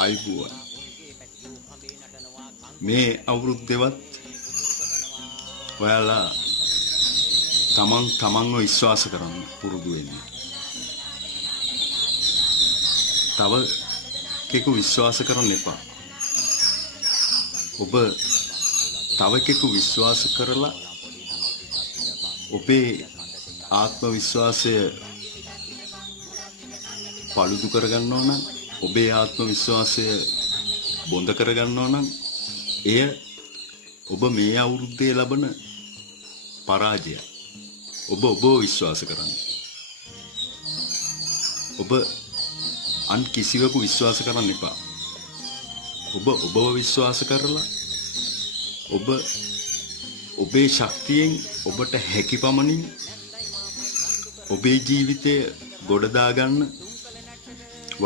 ආයිබුවන් මේ අවුරුද්දෙවත් ඔයාලා තමන්ව විශ්වාස කරන්න පුරුදු වෙන්න. තව කෙනෙකු විශ්වාස කරන්න එපා. ඔබ තව කෙනෙකු විශ්වාස කරලා ඔබේ ආත්ම විශ්වාසය paludu කරගන්නවා නම්, ඔබේ ආත්ම විශ්වාසය බොඳ කරගන්නවා නම්, එය ඔබ මේ අවුරුද්දේ ලබන පරාජය. ඔබ විශ්වාස කරන්න. ඔබ අන් කිසිවෙකු විශ්වාස කරන්න එපා. ඔබව විශ්වාස කරලා ඔබේ ශක්තියෙන් ඔබට හැකි පමණින් ඔබේ ජීවිතය ගොඩ දාගන්න